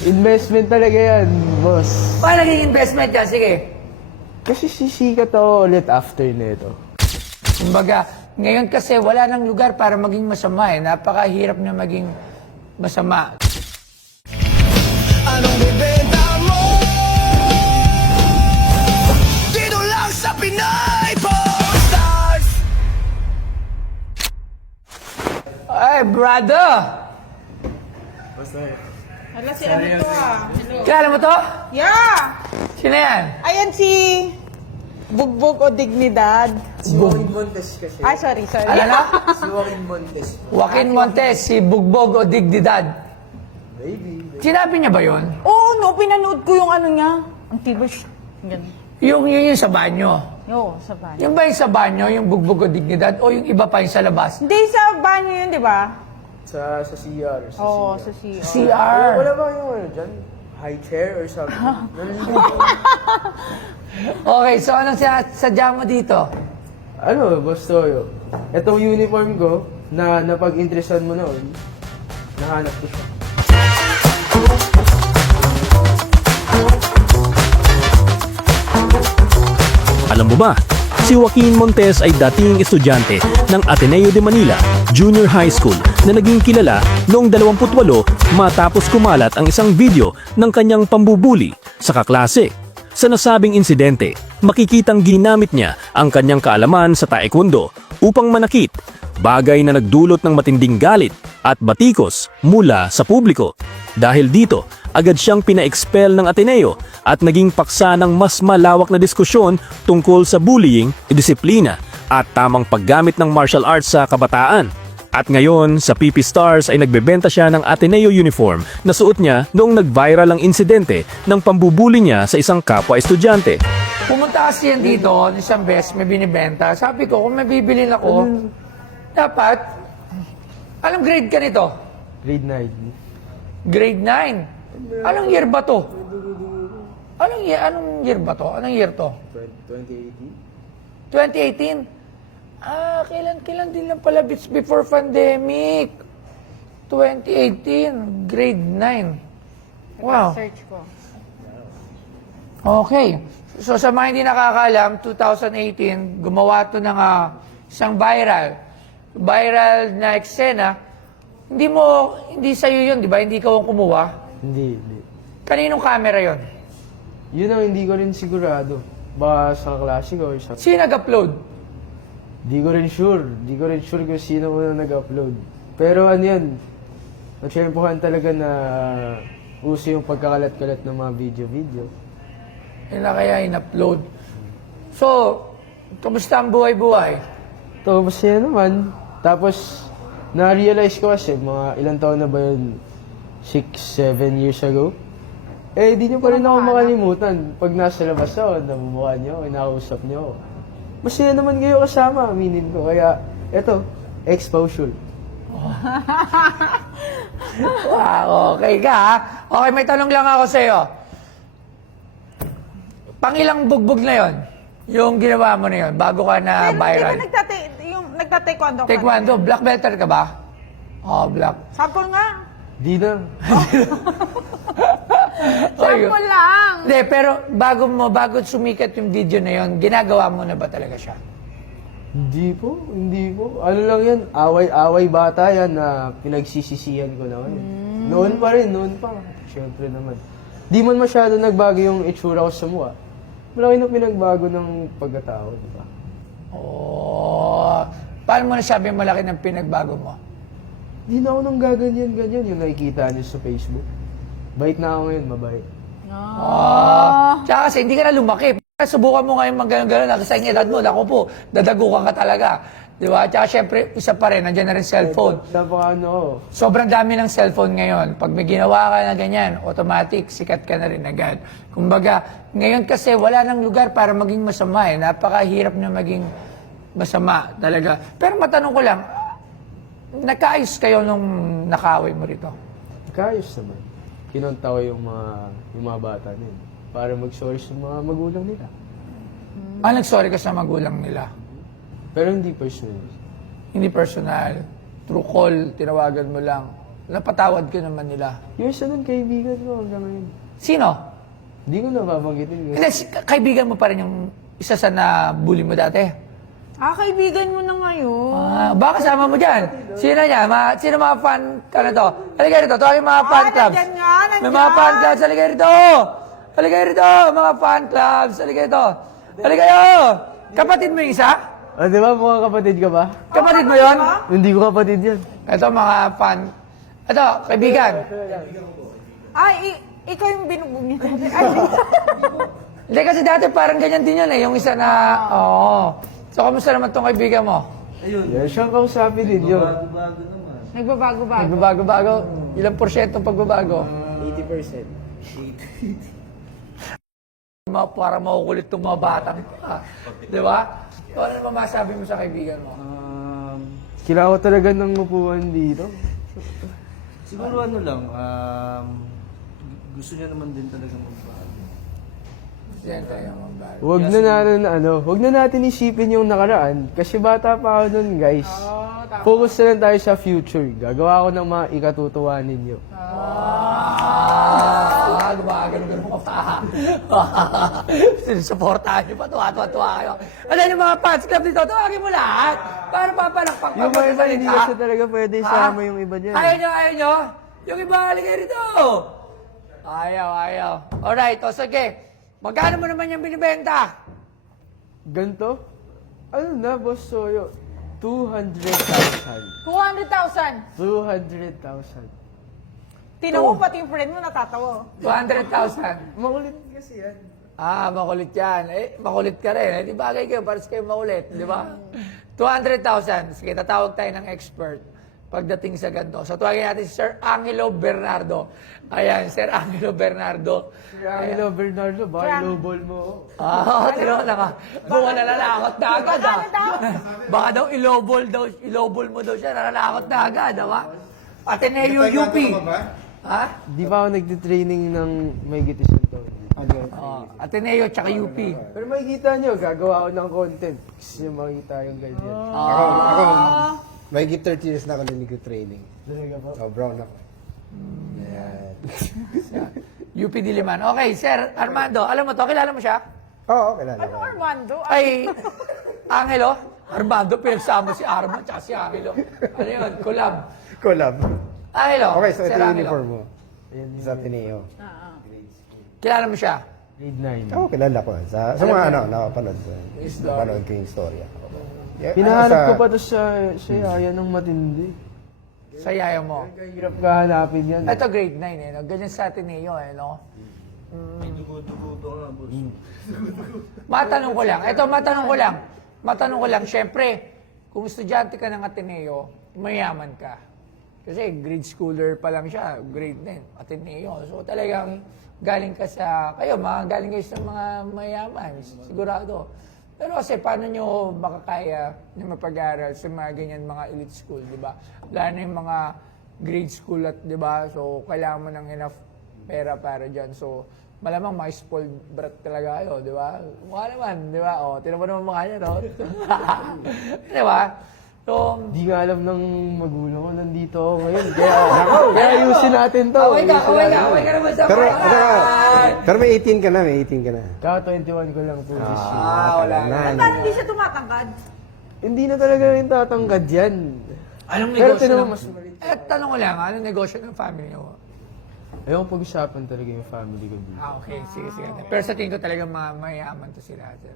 Investment talaga yan, boss. Paano naging investment yan? Sige. Kasi sisikat ako ulit after nito. Kumbaga, ngayon kasi wala nang lugar para maging masama eh. Napakahirap na maging masama. Anong bibenta mo? Dito lang sa Pinay Stars. Ay, brother! Hala, si ano to Hello. Kilala mo to? Yeah! Sino yan? Ayan si Bugbog o Dignidad. Si Joaquin Montes kasi. Ay, sorry. Ano na? Si Joaquin Montes. Joaquin Montes, si Bugbog o Dignidad. Baby. Sinabi niya ba yon? Oo, no, pinanood ko yung ano niya. Ang tibay. Ganun. Yung sa banyo. Oo, sa banyo. Yung ba yung sa banyo, yung Bugbog o Dignidad, o yung iba pa yung sa labas? Hindi, sa banyo yun, di ba? Sa CR. Oo, sa CR. CR. Wala ba yung ano dyan? High chair or something? Okay, so anong sadya mo dito? Ano, Boss Toyo? Itong uniform ko, na napag-interesan mo noon, nahanap ko siya. Alam mo ba, si Joaquin Montes ay dating estudyante ng Ateneo de Manila Junior High School na naging kilala noong 28 matapos kumalat ang isang video ng kanyang pambubuli sa kaklase. Sa nasabing insidente, makikitang ginamit niya ang kanyang kaalaman sa taekwondo upang manakit, bagay na nagdulot ng matinding galit at batikos mula sa publiko. Dahil dito, agad siyang pina-expel ng Ateneo at naging paksa ng mas malawak na diskusyon tungkol sa bullying, disiplina at tamang paggamit ng martial arts sa kabataan. At ngayon, sa PP Stars ay nagbebenta siya ng Ateneo uniform na suot niya noong nag-viral ang insidente ng pambubuli niya sa isang kapwa-estudyante. Pumunta kasi yan dito, isang beses may binibenta. Sabi ko, kung may bibilin ako, dapat, anong grade ka nito? Grade 9. Grade 9. Anong year ba to? Anong year ba to? Anong year to? 2018? 2018? Kailan din lang pala before pandemic. 2018, grade 9. Wow. Search ko. Okay. So sa mga hindi nakakaalam, 2018, gumawa to ng isang viral na eksena. Hindi sa'yo yun, di ba? Hindi ikaw ang kumuha. Hindi. Kaninong camera yon? Yun ang hindi ko rin sigurado. Baka sa klase ko or sa... Sino nag-upload? Di ko rin sure. Di ko rin sure kung sino muna nag-upload. Pero ano yan, nagsyempohan talaga na uso yung pagkakalat-kalat ng mga video-video. Yun na kaya in-upload. So, kamusta ang buhay-buhay? Ito, masaya naman. Tapos, na-realize ko kasi, mga ilang taon na ba yun? 6, 7 years ago? Eh, di nyo pa rin ako makalimutan. Pag nasa labas ako, namumukha nyo, inausap nyo. Masaya naman kayo kasama, aminin ko. Kaya, eto, exposure. Wow, okay ka ha? Okay, may tanong lang ako sa'yo. Pangilang bugbog na yon? Yung ginawa mo na yon, bago ka na viral? Di ba nagta-taekwondo ka? Taekwondo, black belter ka ba? Oh, black. Sample nga. Di na. Sample lang. Hindi, pero bago sumikat yung video na yon, ginagawa mo na ba talaga siya? Hindi po. Ano lang yan, away-away bata yan na pinagsisisihan ko naman. Noon pa. Siyempre naman. Di man masyado nagbago yung itsura ko sa mukha. Malaki na pinagbago ng pagkatao, di ba? Oh, paano mo nasabi malaki ng pinagbago mo? Di na ako nang gaganyan-ganyan yung nakikita niyo sa Facebook. Bait na ako ngayon, mabait. Tsaka kasi hindi ka na lumaki. Subukan mo ngayon mag-gano'n kasi sa edad mo, naku po, dadagukan ka talaga. Di ba? Tsaka syempre, isa pa rin, nandiyan na rin cellphone. Sobrang dami ng cellphone ngayon. Pag may ginawa ka na ganyan, automatic, sikat ka na rin agad. Kumbaga, ngayon kasi wala nang lugar para maging masama eh. Napakahirap na maging masama talaga. Pero matanong ko lang, nagkaayos kayo nung nakaway mo rito? Kayos naman. Kinonta ko yung mga bata na yun para mag-sorry sa mga magulang nila. Nag-sorry ka sa magulang nila? Pero hindi personal. Hindi personal. Through call, tinawagan mo lang. Napatawad ko naman nila. Yung isa nun, kaibigan ko hanggang ngayon. Sino? Hindi ko na babanggitin. Hindi, kaibigan mo pa rin yung isa sa na-bully mo dati. Kaibigan mo na ngayon. Baka kasama mo dyan. Sino niya? Sino mga fan ka na to? Halika rito. Tawagin mga fan clubs. nandyan nga, nandyan. May mga fan clubs. Halika rito. Halika rito. Mga fan clubs. Halika rito. Halika kayo. Kapatid mo yung isa? Di ba, mukhang kapatid ka ba? Kapatid mo yon? Hindi ko kapatid yan. Ito mga fan. Ito, kaibigan. Ikaw yung binugbog niya. Hindi kasi dati parang ganyan din yun eh. Yung isa na, So, kamusta naman tong kaibigan mo? Yan, siyang kausapin din yun. Nagbabago-bago. Nagbabago-bago. Ilang porsyentong pagbabago? 80%. Para makukulit itong mga batang ito. Di ba? So, ano naman masabi mo sa kaibigan mo? Kailangan ko talaga ng upuan dito. Siguro ano lang, gusto niya naman din talaga magbago. Yan tayo mga Huwag na natin isipin yung nakaraan kasi bata pa ako nun, guys. Focus na lang tayo sa future. Gagawa ko ng mga ikatutuwa ninyo. Gumagano-gano ka pa. Sinusuportahan niyo pa. Tuwa-tuwa kayo. Ano yung mga fans club dito? Tawagin mo lahat. Para papalakpak Yung mga iba, hindi kasi talaga pwede isama yung iba dyan. Ayaw nyo? Yung iba, halika rito. Ayaw. Alright, sige. Magkano mo naman yung binibenta? Ganto? Ano na, Boss Soyo? 200,000. 200,000. 200,000. Tinan mo pati yung friend mo natatawa. 200,000. Makulit kasi yan. Makulit yan. Makulit ka rin. Di bagay kayo, pares kayo makulit. Di ba? 200,000. Sige, tatawag tayo ng expert pagdating sa ganito. So, tawagin natin si Sir Angelo Bernardo. Ayan, Sir Angelo Bernardo. Si Angelo Bernardo, baka lowball mo. Tino na ka. Buka nalalakot na agad, Baka daw ilobol mo daw siya, nalalakot na agad, Ateneo UP. Di pa ako nagtitraining ng may isang taon. Ateneo tsaka UP. Pero makikita nyo, gagawa ako ng content. Kasi makikita yung ganyan. Ako, may 30 years na ako nag-training. Talaga po? Brown ako. Yan. UP Diliman. Okay, Sir Armando, alam mo to, kilala mo siya? Oo, kilala ko. Armando? Ay, Angelo? Armando, pinagsama si Armand tsaka si Angelo. Ano yun? Collab. Angelo. Okay, so ito Sir yung Angelo. uniform mo. Sa Ateneo. Kilala mo siya? Grade 9. Oo, kilala ko. Sa mga nakapanood. Napanood ko yung storya. Pinahanap ko pa to sa yaya ng matindi. Sa yaya mo. Kahirap ka hanapin yan. Ito grade 9 no? Ganyan sa Ateneo no? Matanong ko lang, syempre, kung estudyante ka ng Ateneo, mayaman ka. Kasi grade schooler pa lang siya, grade 9, Ateneo. So talagang galing kayo sa mga mayaman, sigurado. Pero kasi paano nyo makakaya na mapag-aral sa mga ganyan mga elite school, di ba? Lalo na yung mga grade school at, di ba? So, kailangan mo ng enough pera para dyan. So, malamang mga spoiled brat talaga kayo, di ba? Mukha naman, di ba? Tinan mo naman mukha niya, no? Di ba? So, Di nga alam ng magulang ko, nandito ako ngayon. Kaya ayusin natin to. Away ka naman sa Pero may 18 ka na, Kaka 21 ko lang po this year. wala na. Paano hindi siya tumatangkad? Hindi na talaga rin tatangkad yan. Anong Pero negosyo tinanong ng... mas maliit. tanong ko lang, anong negosyo ng family niyo? Ayoko pag-usapan talaga yung family ko dito. Okay, sige. Pero sa tingin ko talaga mayaman to sila, sir.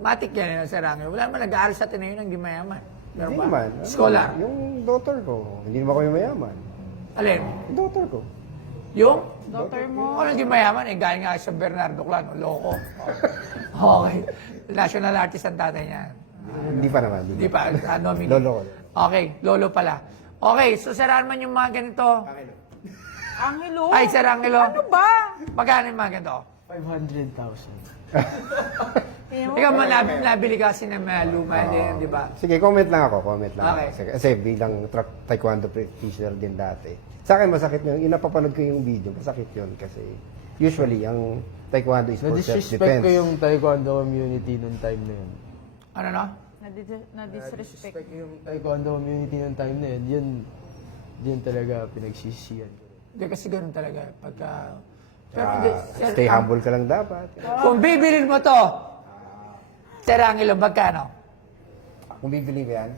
Matik yan, Sir Angelo. Wala naman nag-aaral sa Ateneo ng di mayaman. Meron Hindi ba? naman. Scholar. Yung daughter ko, hindi naman ko yung mayaman. Alin? Yung daughter ko. Yung? Daughter mo. Kung nang di mayaman, galing nga sa Bernardo Clan, loko. Okay. National artist ang tatay niya. Hindi pa naman. Di pa, nominee. Lolo ko. Okay, lolo pala. Okay, so Sir Arman yung mga ganito. Angelo? Ay, Sir Angelo. Ano ba? Magkano yung mga ganito? 500,000. Ikaw man, nabili kasi ng mga luma din, di ba? Sige, comment lang ako. Okay. Kasi bilang taekwondo practitioner din dati. Sa akin masakit yun. Napapanood ko yung video. Masakit yun kasi usually ang taekwondo is for Na-disrespect self-defense. ko yung taekwondo community nung time na yun. Ano no? Na-disrespect. Yung taekwondo community nung time na yun, Yun talaga pinagsisisihan ko. Hindi kasi ganun talaga. Pagka... Pero Ah, hindi, sir, stay humble ka lang dapat. kung bibilin mo to, Sir Angelo, magkano? Kung bibili mo yan,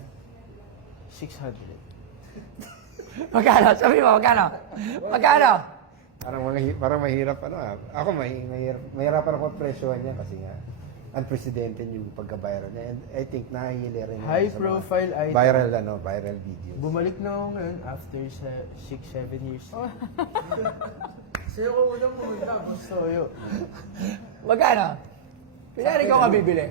600. Magkano? Sabi mo, magkano? Magkano? parang mahirap ano ah. Ako mahirapan ako presyohan niya kasi nga unprecedented yung pagka-viral niya. And I think nahihili rin yan High sa mga profile item. viral videos. Bumalik na ako ngayon after sa 6-7 years. Sa'yo ko unang pumunta, gusto yo. Magkano? Pinari ko mabibili.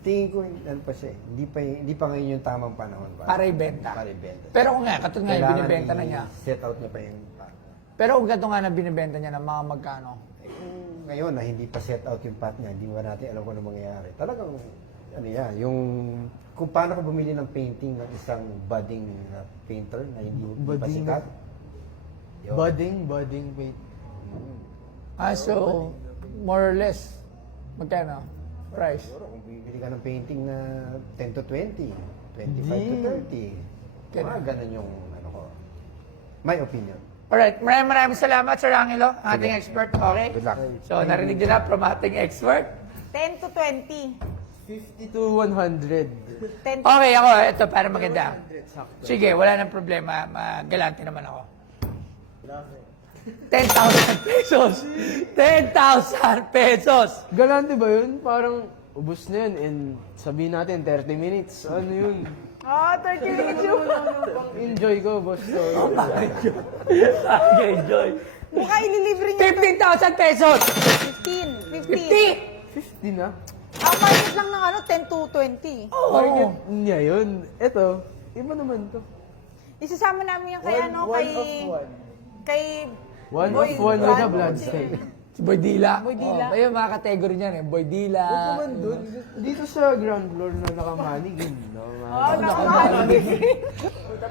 Tingin ko ano pa siya, hindi pa ngayon yung tamang panahon Para ibenta. Para ibenta. Pero kung nga, katulad nga yung Kailangan binibenta na niya. set out niya pa yung Pero kung gato nga na binibenta niya ng mga magkano. ngayon na hindi pa set out yung path niya, hindi mo natin alam kung ano mangyayari. Talagang, ano yan, yung, kung paano ka bumili ng painting ng isang budding painter na hindi pa Budding sikat. Yun. Budding, wait. So, more or less, magkano? Price? Siguro, kung bibili ka ng painting na 10 to 20, 25 to 30, mga ganun yung, ano ko, my opinion. Alright, maraming salamat, Sir Angelo, ang ating expert. Okay? Good luck. So, narinig nyo na from ating expert. 10 to 20. 50 to 100. 10 to Okay, ako, ito, para maganda. Sige, wala nang problema. Magalante naman ako. 10,000 pesos! 10,000 pesos! Galante ba yun? Parang ubus na yun and sabihin natin 30 minutes. Ano yun? 30 minutes yun. Enjoy ko, boss. So, Okay, Joy. Mukha ililibre niya. 15,000 pesos! 15. 50! 50 na. Ang market lang ng 10 to 20. Market niya yun. Ito, iba naman to. Isasama namin yan kay kay One Boy of one with a Brad. blood stain. Si Boy Dila. Boy Dila. Ayun, mga category niyan eh. Boy Dila. Huwag naman dun. Dito sa ground floor na nakamanig yun. No?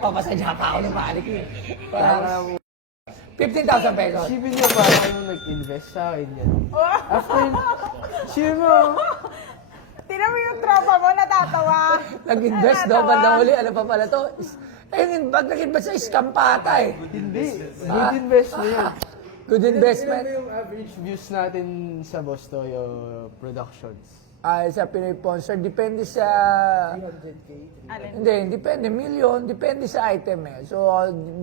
Papasadya pa ako ng malik eh. Parang 15,000 pesos. Sipin niyo parang ano nag-invest sa akin yan. After, sipin mo, Tingnan mo yung tropa mo, natatawa. Nag-invest daw, bandang huli. Ano pa pala to? Ayun, pag nag-invest sa scam pa ata eh. hindi. Good investment yan. Good investment. Ano yung average views natin sa Boss Toyo Productions? Ay, sa Pinoy Sponsor, depende sa... 300K? Hindi, depende. Million, depende sa item eh. So,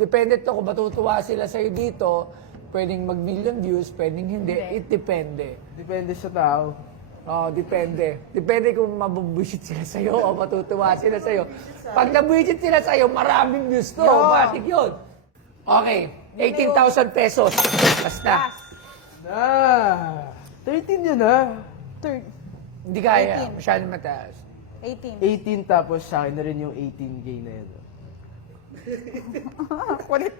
depende to kung matutuwa sila sa'yo dito. Pwedeng mag-million views, pwedeng hindi. It depende. Depende sa tao. Oh, depende. Depende kung mabubuisit sila sa'yo o matutuwa sila sa'yo. Pag nabuisit sila sa'yo, maraming views to. Matik yun. Okay, 18,000 pesos. Basta. 13 yun ha. Hindi kaya. Masyadong mataas. 18. 18 tapos sa akin na rin yung 18K na yun. Kulit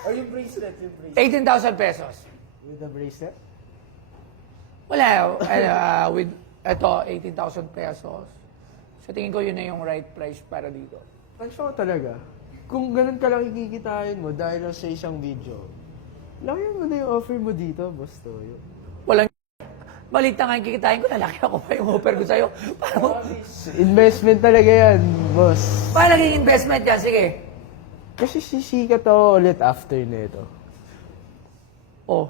Or yung bracelet, 18,000 pesos. With the bracelet? Wala. With ito, 18,000 pesos. So tingin ko yun na yung right price para dito. Tansya ko talaga. Kung ganun ka lang ikikitain mo dahil lang sa isang video, laki mo na yung offer mo dito, Boss Toyo. Walang maliit na nga yung kikitain ko, lalaki ako pa yung offer ko sa'yo. Investment talaga yan, boss. Paano naging investment yan? Sige. Kasi sisikat ako ulit after nito. Oh,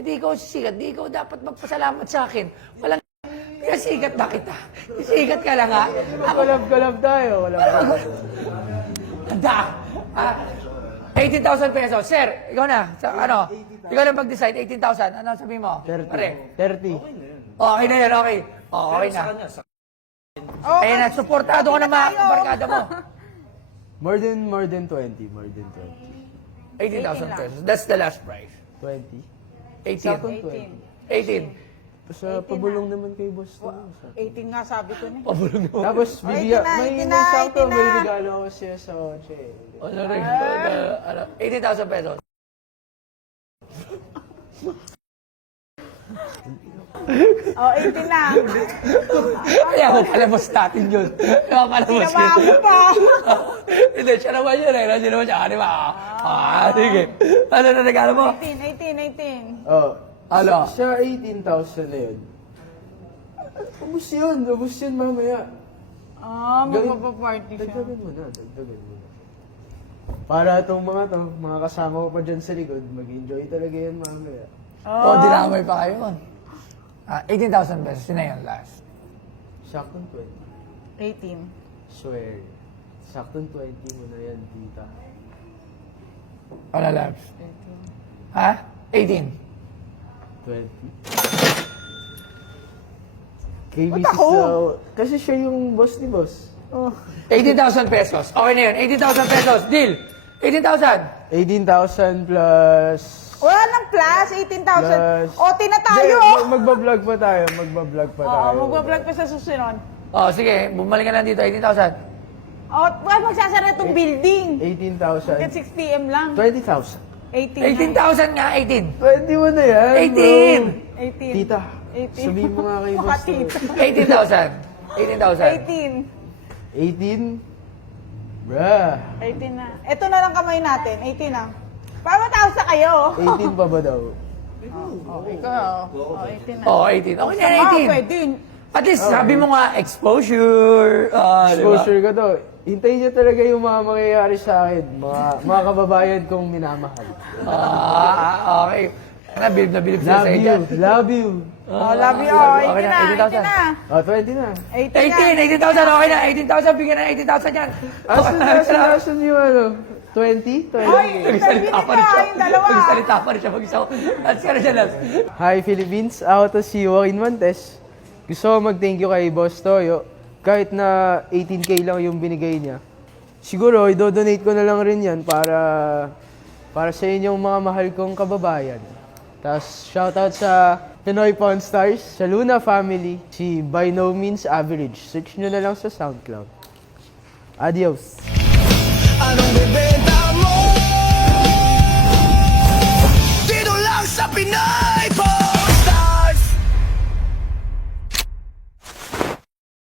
di ikaw sisikat. Di ikaw dapat magpasalamat sa akin. Walang pinasikat na kita. Sisikat ka lang ha. Ako, Kalab-kalab tayo. handa. 18,000 pesos. Sir, ikaw na. Ano? Ikaw na mag-decide. 18,000. Ano sabi mo? 30. Pare. 30. Okay na yan, okay. Okay na. Ayun na, supportado ko na mga barkada mo. More than 20. More than 18,000 pesos. That's the last price. 20. 18. Sakong 20. 18. Sa pabulong naman kay boss Toyo. 18 nga sabi ko na. Pabulong mo. Tapos, bigyan, 18 na, 18 may na, sakto, 18 na. may regalo ako siya sa kotse. Ano rin? 18,000 pesos. Oh, 18 na. Kaya mo palabas natin yun. Kaya palabas Ginawa mo pa. Hindi, siya naman yun eh. Hindi naman siya. Di ba? Sige. Ano na regalo mo? 18. Oh, Ano? Sa 18,000 na yun. Ubus yun mamaya. Magpapaparty siya. Dagdagan mo na. Para itong mga kasama ko pa dyan sa likod, mag-enjoy talaga yan mamaya. Oh, dinamay pa kayo. 18,000 pesos. Yun na yun last. Saktong 20. 18. Swear. Saktong 20 mo na yan, tita. Wala labs. Ha? 18. 20. Kay Ba't Mrs. ako? Lau, kasi siya yung boss ni boss. 18,000 pesos. Okay na yun. 18,000 pesos. Deal. 18,000. 18,000 plus... Wala nang plus, 18,000. Plus... OT na tayo. Hindi, magbablog pa tayo. Magbablog pa tayo. Oo, magbablog pa sa susunod. Oh, sige. Bumalik ka lang dito. 18,000. Oh, wala magsasara itong building. 18,000. Hanggang 6 p.m. lang. 20,000. 18. 18,000 nga. 18. 20 mo na yan, 18. bro. 18. Tita, 18. sabihin mo nga kay Mukha boss. to. tita. 18,000. 18,000. 18. 18? Bruh. 18 na. Ito na lang kamay natin. 18 na. Pamatawag sa kayo. 18 pa ba daw? Oh, ikaw. Oh, 18 na. Oh, 18. Okay na Ah, 18. pwede. At least, sabi mo nga, exposure. Exposure ka to. Hintayin niya talaga yung mga mangyayari sa akin. Mga kababayan kong minamahal. Okay. Na bilib sila Love sa'yo you. dyan. Love you. Oh, love you. Oh, Okay 18 na, na. 18,000. 18 na. Oh, 20 na. 18 na. 18,000, okay na. 18,000, bigyan na 18,000 yan. Asan yung ano? 20? 20? Ay, Nagsalita pa rin siya. yung dalawa. Nagsalita pa rin siya mag-isa. At sila siya lang. Hi Philippines, ako to si Joaquin Montes. Gusto ko mag-thank you kay Boss Toyo. Kahit na 18K lang yung binigay niya. Siguro, i-donate ko na lang rin yan para sa inyong mga mahal kong kababayan. Tapos, shoutout sa Pinoy Pawn Stars, sa Luna Family, si By No Means Average. Search nyo na lang sa SoundCloud. Adios! Anong bebenta